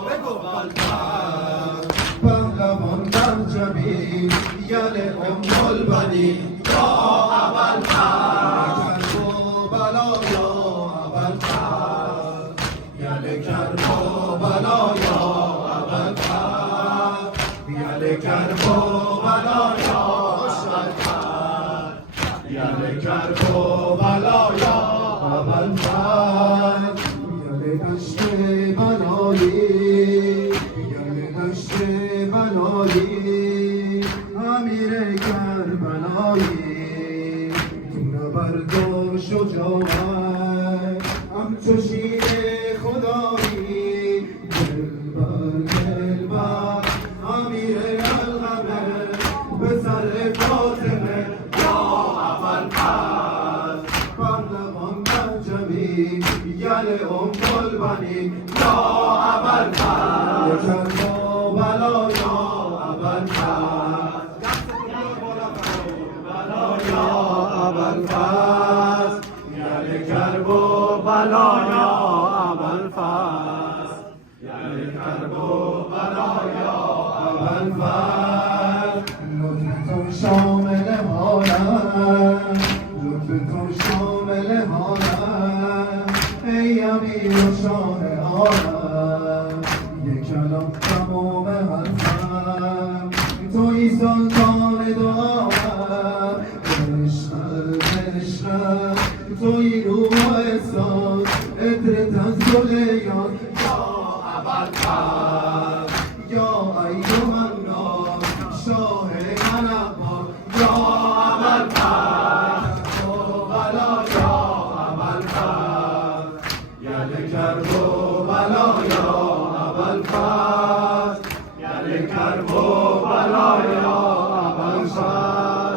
بگو پهلوان در جبین یل البنی یا ابوالفضل کربلا یا ابوالفضل یل کربلا یا ابوالفضل یل کربلا یا ابوالفضل یل کربلا یا ابوالفضل یل دشت بلایی یل دشت بلایی امیر کربلایی تو نبرد و شجاعت همچو شیر خدایی دلبر دلبر امیر القمه پسر فاطمه یا ابوالفضل پهلوان در جبین یل البنی یا ابوالفضل کربلا یا ابوالفضل یا ابوالفضل یل کربلا یا ابوالفضل یل کربلا یا ابوالفضل لطف تو شامل حالم لطف تو شامل حالم ای امیر و شاه عالم یک کلام تمام حرفم توی سلطان دعام عشقم توی روح و احساس عطرت از گلیان یا ابوالفضل یا ایها الناس شاه من عباس یا ابوالفضل کربلا یا ابوالفضل یل کربلا یا ابوالفضل یل کربلا یا ابوالفضل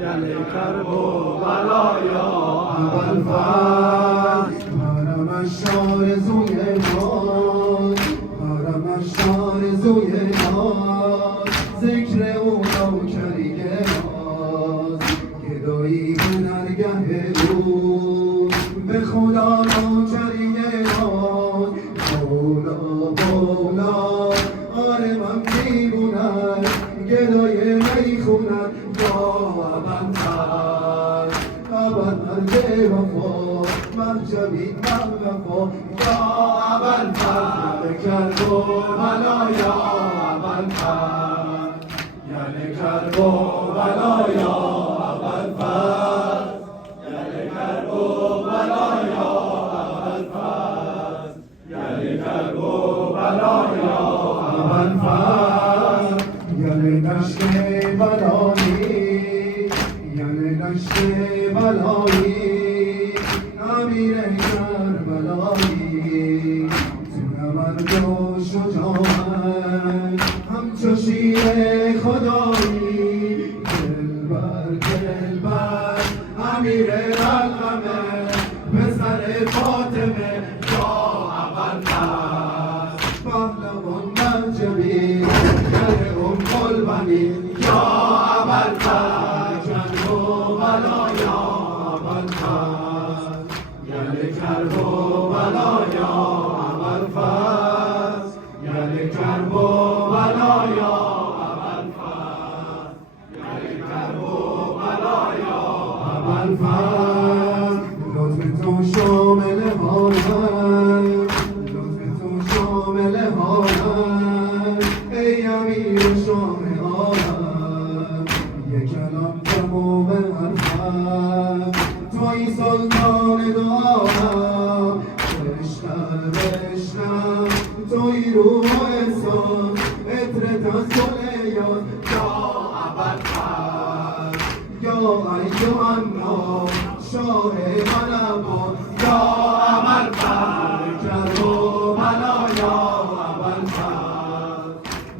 یل کربلا یا ابوالفضل حرم آرزوی ناز حرم آرزوی ناز ذکر او نوکری ناز گدایی به درگه او به خدا نوکری ناز مولا مولا آره من میبونم گدای میخونم یا ابوالفضل ابد مرد وفا مرجبی من وفا یا ابوالفضل کربلا یا ابوالفضل یل کربلا یا ابوالفضل یل کربلا یا ابوالفضل یل کربلا یا ابوالفضل یل دشت بلایی یل دشت بلایی امیر کربلایی تو نبرد و شجاعت همچو شیر خدایی دلبر دلبر امیر القمه پسر فاطمه یا ابوالفضل پهلوان در جبین یل البنی یا ابوالفضل کربلا یا ابوالفضل یل کربلا یا ابوالفضل یل کربلا یا ابوالفضل یل کربلا یا ابوالفضل لطف تو شامل حالم لطف تو شامل حالم ای امیر و شاه عالم یک کلام تمام حرفم توی سلطان دعام عشقم عشقم توی روح و احساس عطرت از گلیان یا ابوالفضل یا ایها الناس شاه من عباس یا ابوالفضل کربلا یا ابوالفضل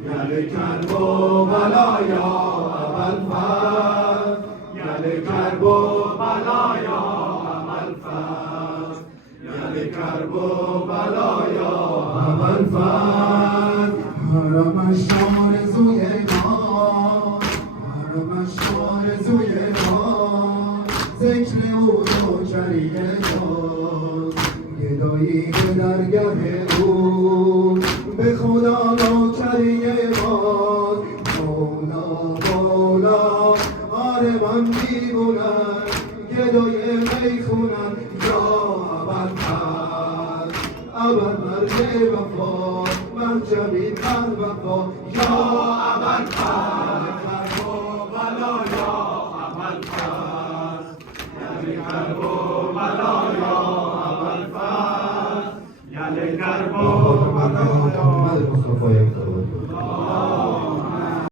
یل کربلا یا ابوالفضل یل کربلا یا ابوالفضل یل کربلا یا ابوالفضل حرم آرزوی ناز حرم آرزوی ناز ذکر او نوکری ناز گدایی به درگه او به خدا نوکری ما مولا مولا آرمان دیوونن گدای میخونن یا ابرفر مرد وفا مرجبی بر وفا یا ابرفر کربلا یا ابوالفضل یعنی کربلا یا ابوالفضل یعنی کربلا یا